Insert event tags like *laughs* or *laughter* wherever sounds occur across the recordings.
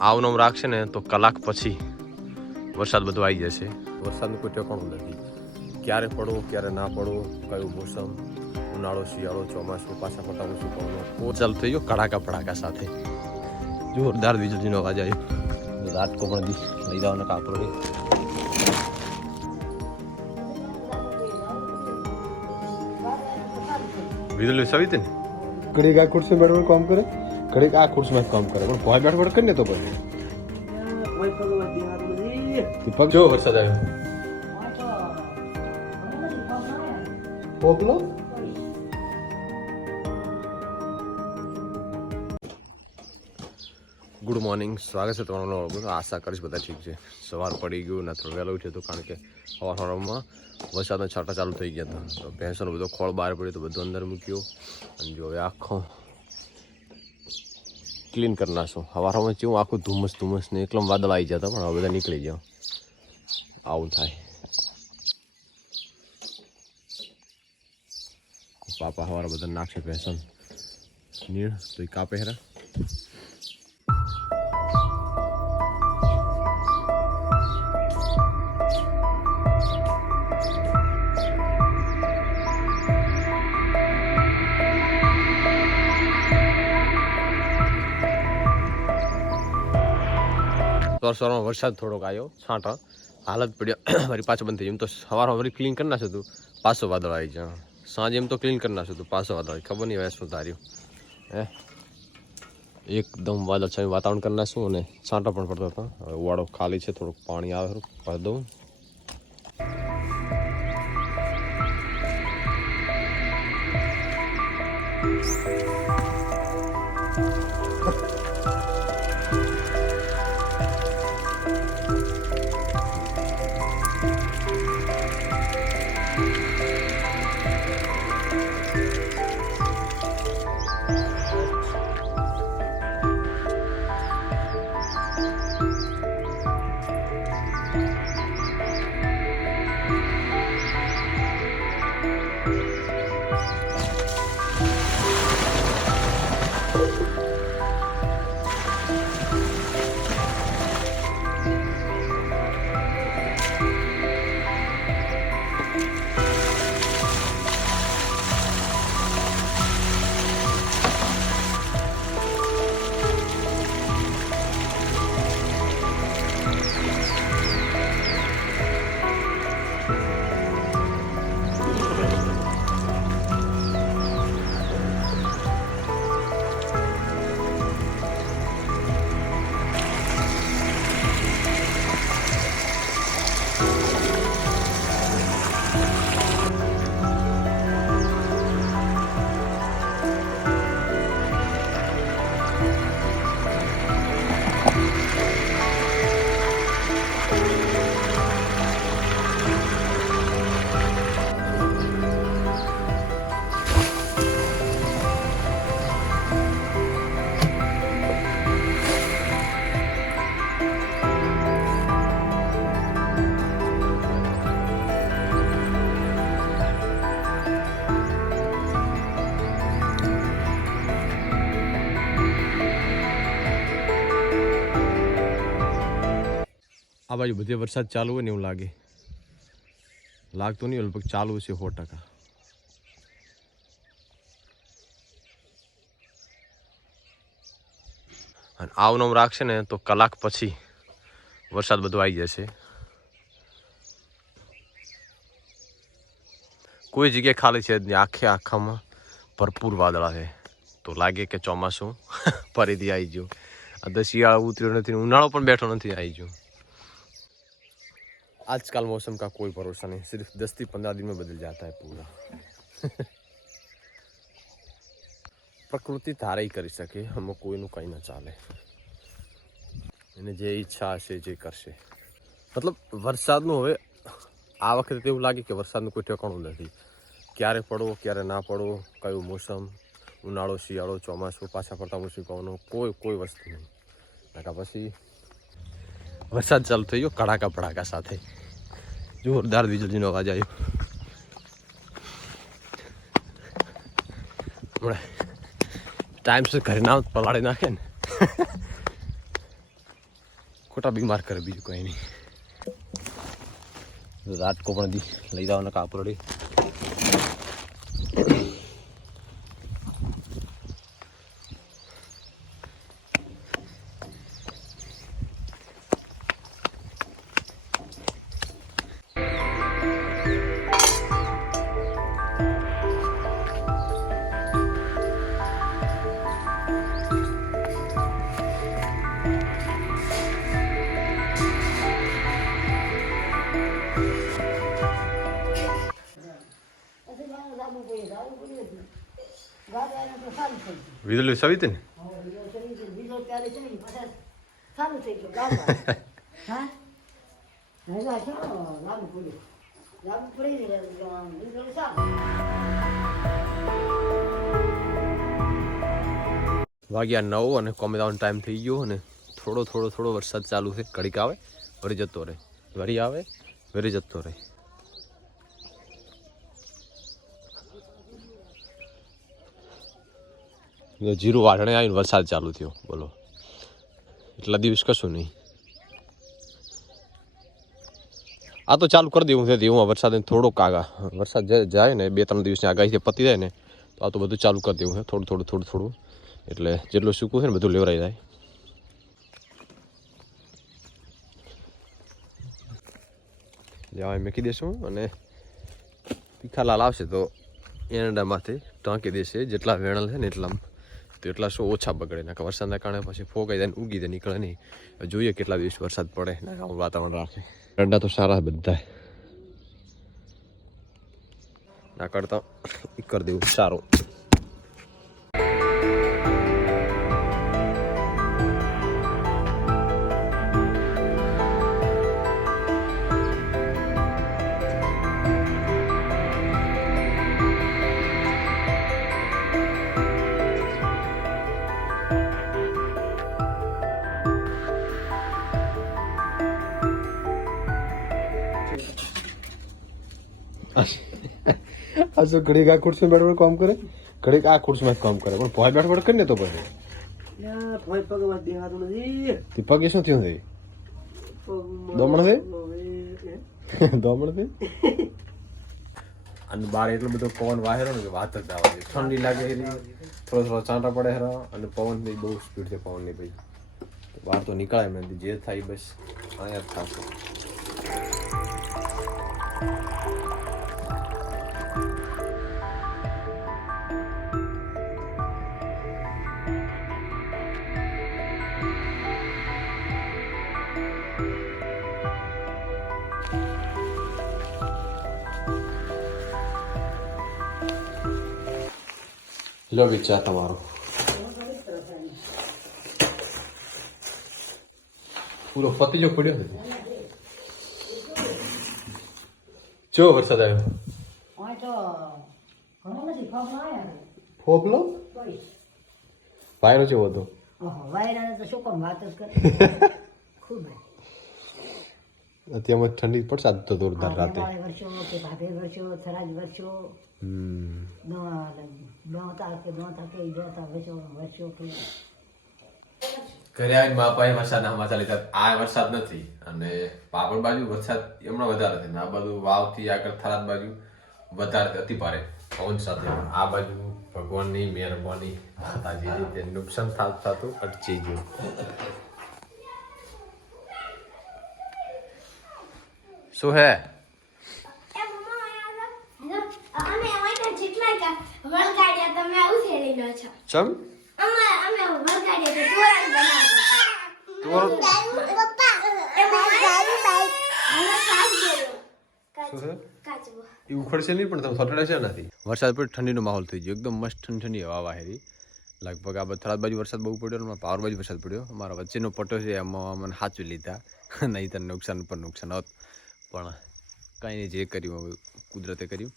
આવનો રાખશે ને તો કલાક પછી વરસાદ બધો આવી જશે. વરસાદનું કોઈ ઠેકાણું નથી. ક્યારે પડવો ક્યારે ના પડવો કયું મોસમ ઉનાળો શિયાળો ચોમાસું પાછા પટાવું શું પવનો કો થઈ ગયો કડાકા પડાકા સાથે. જોરદાર વીજળીનો અવાજ આવ્યો. રાતકો પણ દી લઈ જવાનો કાપડો વીજળી સવી હતી ને? ઘડીક આ ખુરશી બેઠ કામ કરે? ઘડીક આ ખુરશીમાં જ કામ કરે. પણ ભોય બેઠ બેઠ કરીને તો પછી. દીપક? જો વરસાદ આવ્યો? પોપલો? ગુડ મોર્નિંગ સ્વાગત છે તમારું નવો આશા કરીશ બધા ઠીક છે. સવાર પડી ગયું ને થોડું વહેલું છે તો કારણ કે સવાર સવારમાં વરસાદના છાંટા ચાલુ થઈ ગયા હતા. તો ભેંસોનો બધો ખોળ બહાર પડ્યો તો બધું અંદર મૂક્યો. અને જો હવે આખો ક્લીન કરી નાખશું. હવારમાં કેવું, આખું ધુમ્મસ ધુમ્મસ ને એકલમ વાદળ આવી જતા, પણ હવે બધા નીકળી જાઓ આવું થાય. પાપા હવારા બધા નાખશે ભેંસન નીળ તો એ કાપે હેરા સવારમાં વરસાદ થોડોક આવ્યો છાંટા. હાલત પડ્યો *clears throat* મારી પાછો બંધ થઈ એમ તો સવારમાં વળી ક્લીન કરી નાખ્યું હતું. પાછો વાદળ આવી જાય સાંજે એમ તો ક્લીન કરી નાખ્યું હતું. પાછો વાદળ ખબર નહીં શું ધાર્યું. હે? એકદમ વાદળ છે વાતાવરણ કરી નાખશું અને છાંટા પણ પડતા હતા. હવે વાળો ખાલી છે. થોડુંક પાણી આવે ભરી દઉં. you આ બાજુ બધે વરસાદ ચાલુ હોય ને એવું લાગે. લાગતું નહીં લગભગ ચાલુ છે સો ટકા. અને આવનો રાખશે ને તો કલાક પછી વરસાદ બધો આવી જશે. કોઈ જગ્યાએ ખાલી છે આખે આખામાં ભરપૂર વાદળા છે. તો લાગે કે ચોમાસું *laughs* ફરીથી આવી ગયું. આ શિયાળો ઉતર્યો નથી ઉનાળો પણ બેઠો નથી, આવી ગયો. आजकल मौसम का कोई भरोसा नहीं सिर्फ दस થી पंद्रह दिन में बदल जाता है पूरा પ્રકૃતિ ધારાઈ કરી શકે આમાં કોઈનું કંઈ ના ચાલે એને જે ઈચ્છા હશે જે કરશે મતલબ વરસાદનું હવે આ વખતે તો એવું લાગે કે વરસાદનું કોઈ ઠેકાણું નથી ક્યારે પડવો ક્યારે ના પડવો કયું મોસમ ઉનાળો શિયાળો ચોમાસું પાછા પડતા મોસમ પવનો કોઈ કોઈ વસ્તુ નહીં નકા પછી વરસાદ ચાલુ થઈ ગયો કડાકા પડાકા સાથે. જોરદાર વીજળીનો અવાજ આવ્યો હમણાં ટાઈમ સે ઘરે ના પલાળી નાખે ને. ખોટા બીમાર કરે બીજું કંઈ નહીં. રાજકો પણ દી લઈ જવાના કાપરોડી વીજળી સવી હતી. ને? *laughs* વાગ્યા નવ અને કોમે ટાઈમ થઈ ગયો અને થોડો થોડો થોડો વરસાદ ચાલુ છે. કડીક આવે વરી જતો રહે. વરી આવે વરી જતો રહે. જીરું વાઢણે આવીને વરસાદ ચાલુ થયો. બોલો. એટલા દિવસ કશું નહીં. આ તો ચાલુ કરી દેવું છે હું આ વરસાદ થોડોક આગા વરસાદ જાય- ને બે ત્રણ દિવસની આગાહીથી પતી જાય ને, તો આ તો બધું ચાલુ કરી દેવું છે. થોડું થોડું થોડું થોડું. એટલે જેટલું સૂકું છે ને, બધું લેવરાઈ જાય. જવા મૂકી દેશું અને તીખાલાલ આવશે તો એરંડામાંથી ટાંકી દેશે. જેટલા વેણલ છે ને એટલા તો એટલા શું ઓછા બગડે ના વરસાદના કારણે પછી ફોગાઈ જાય ઉગી જાય, નીકળે નહીં. જોઈએ કેટલા દિવસ વરસાદ પડે ને આવું વાતાવરણ રાખે. એરંડા તો સારા બધા ના કરતા કરી દેવું સારું. આ જો ઘડીક આ ખુરશી બેઠ કામ કરે ઘડીક આ ખુરશીમાં કામ કરે. પણ ભોય બેઠ બેઠ કરીને તો પછી. તી પગે શું થયું થઈ દમણ થઈ દમણ થઈ અને બહાર એટલો બધો પવન વાહેરો ને કે વાત જ ના આવે ઠંડી લાગે એની થોડો થોડો ચાંટા પડે હેરો અને પવનની બહુ સ્પીડ છે પવનની ભાઈ બહાર તો નીકળાય મેં નથી. જે થાય બસ. અહીંયા જ થશે. લો વિચાર તમારો પૂરો પતી જો પડ્યો નથી જો વરસાદ આવ્યો ફોકલો વાયરો જેવો હતો ઓહો વાયરાને તો શું કોણ વાત જ કરે અત્યારમાં ઠંડી પડશે આજ તો જોરદાર રાતે વર્ષો કે ભાભે વર્ષો થરાજ વર્ષો ઘરે આવીને બાપાએ વરસાદના સમાચાર લીધા. આ વરસાદ નથી અને પાપડ બાજુ વરસાદ એમણે વધારે નથી આ બાજુ વાવથી આગળ થરાદ બાજુ વધારે અતિ ભારે પવન સાથે. આ બાજુ ભગવાનની મહેરબાની માતાજીની રીતે નુકસાન થતું થતું અટકી ગયું. શું હે? અમે અમારા જેટલા કા વળગાડ્યા તમે આવું થેલી લો છો. ચમ? અમે અમે વળગાડ્યા તો તોરણ બનાવતો પપ્પા એ મારી ગાડી બાઈક. મને કાચ ગયો શું છે? કાચબો. એ ઉખડશે નહીં પણ તમે સટડે છે નથી વરસાદ પડ્યો ઠંડીનો માહોલ થઈ ગયો. એકદમ મસ્ત ઠંડી ઠંડી હવા વાહેરી લગભગ આ થરાદ બાજુ વરસાદ બહુ પડ્યો અને પાવર બાજુ વરસાદ પડ્યો. અમારા વચ્ચેનો પટ્ટો છે એમાં મને સાચવી લીધા. *laughs* નહીં તને નુકસાન પણ નુકસાન હોત. પણ કાંઈ નહીં જે કર્યું કુદરતે કર્યું.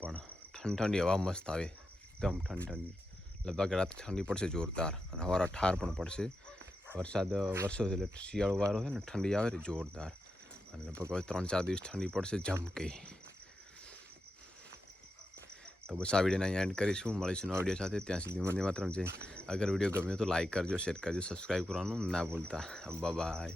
પણ ઠંડ ઠંડી હવા મસ્ત આવે. એકદમ ઠંડ. ઠંડી લગભગ રાત ઠંડી પડશે જોરદાર. અને હવારા ઠાર પણ પડશે. વરસાદ વરસો એટલે શિયાળો વારો છે ને, ઠંડી આવે ને જોરદાર. અને લગભગ ત્રણ ચાર દિવસ ઠંડી પડશે જમકે તો બસ આ વિડીયોને અહીંયા એન્ડ કરીશું. મળીશું નવા વીડિયો સાથે. ત્યાં સુધી મને માત્ર જે અગર વીડિયો ગમ્યો તો લાઇક કરજો શેર કરજો સબસ્ક્રાઈબ કરવાનું ના ભૂલતા. બાય.